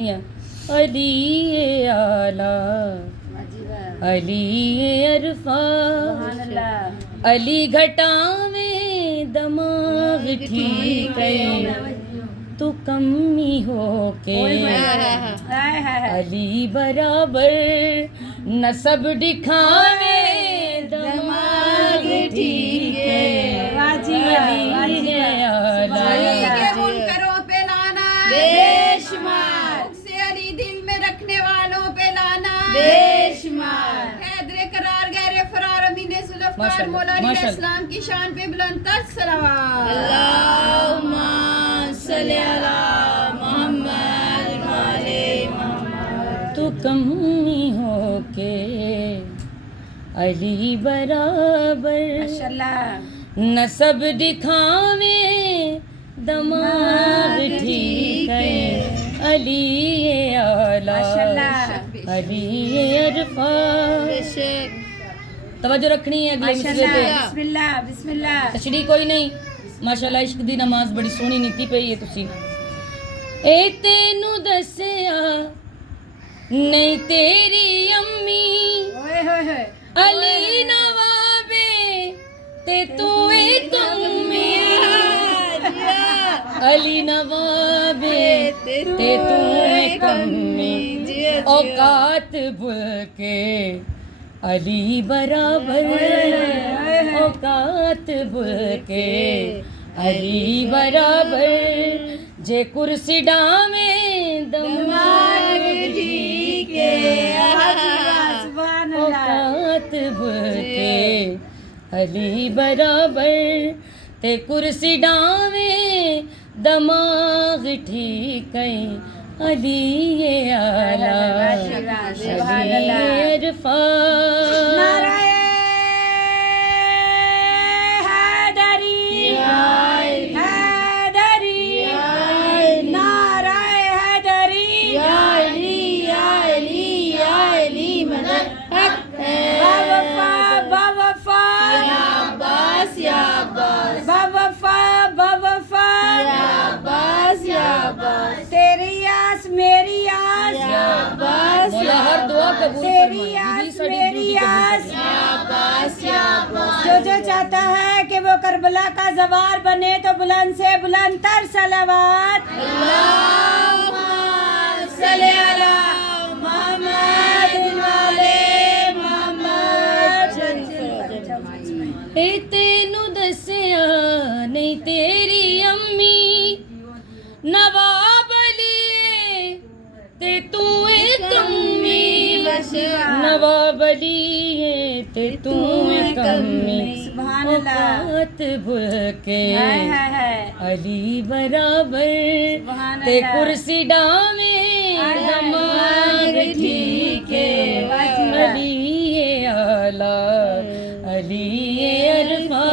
علی اعلیٰ علی عرفاں علی گھٹاویں دماغ ٹھیک ہے تو کمی ہو کے علی برابر نسب دکھاویں دماغ ٹھیک ہے علی اعلیٰ بے شمار سے علی دل میں رکھنے والوں پہ لانا بے شمار حیدر قرار غیر فرار امین ذوالفقار مولا علی علیہ السلام کی شان پہ بلند تر صلوات اللہم صلی علی محمد وعلی محمد تو کمی ہو کے علی برابر ماشاءاللہ نسب دکھاویں دماغ ٹھیک ہے علی اعلیٰ علی عرفاں توجہ رکھنی ہے اگلے مسئلے پہ بسم اللہ بسم اللہ تشریح کوئی نہیں ماشاءاللہ عشق دی نماز بڑی سونی نیتی پئی ہے تسی اے تینوں دسیا نہیں تیری امی ہوئے ہوئے ہوئے علی نوابے تے تو ایک امی علی نوابے تے تو ایک امی اوقات بھول کے علی برابر اوقات بھول کے علی برابر جے کرسی ڈامیں دماغ ٹھیک ہے اوقات بھول کے علی برابر تے کرسی ڈامیں دماغ ٹھیک ہے علی اعلیٰ علی عرفاں تیری آس میری آس ہر دعا قبول تیری آس میری آس جو چاہتا ہے کہ وہ کربلا کا زوار بنے تو بلند سے بلند تر صلوات اللہم صلی علی محمد وعلی محمد اے تینوں دسیا نہیں تیری امی نواب علی تے تو ایک امی نواب علی تے تو ایک امی اوقات بھول کے علی برابر تے کرسی ڈامیں دماغ ٹھیک ہے علی اعلیٰ علی عرفاں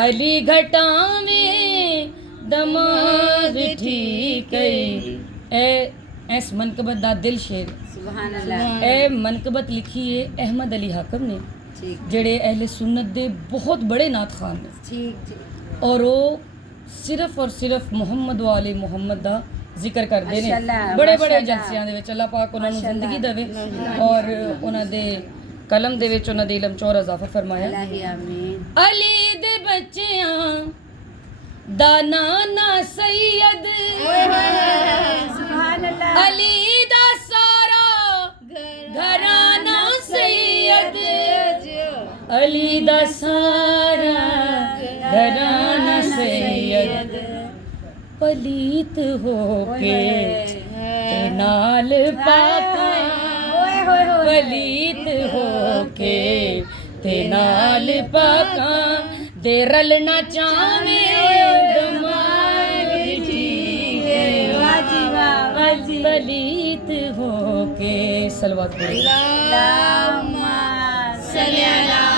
علی گھٹاویں دماغ ٹھیک ہے ایس منقبت دا دل شیر سبحان اللہ اے منقبت لکھی ہے احمد علی حاکم نے جڑے اہل سنت دے بہت بڑے نعت خان نے اور وہ صرف اور صرف محمد و آل محمد دا ذکر کرتے ہیں بڑے بڑے جلسیاں دے وچ اللہ پاک انہاں نوں زندگی دے اور انہاں دے قلم دے وچ انہاں دے علم چور اضافہ فرمایا علی دے بچیاں دا نانا سید علی دا سارا گھرانہ سید علی دا سارا گھرانہ سید پلیت ہو کے تے نال پاکاں پلیت ہو کے تے نال پاکاں دے رلنا چاہویں دماغ ٹھیک ہے پلیت ہو کے صلوات پڑھیں اللہم صلی علی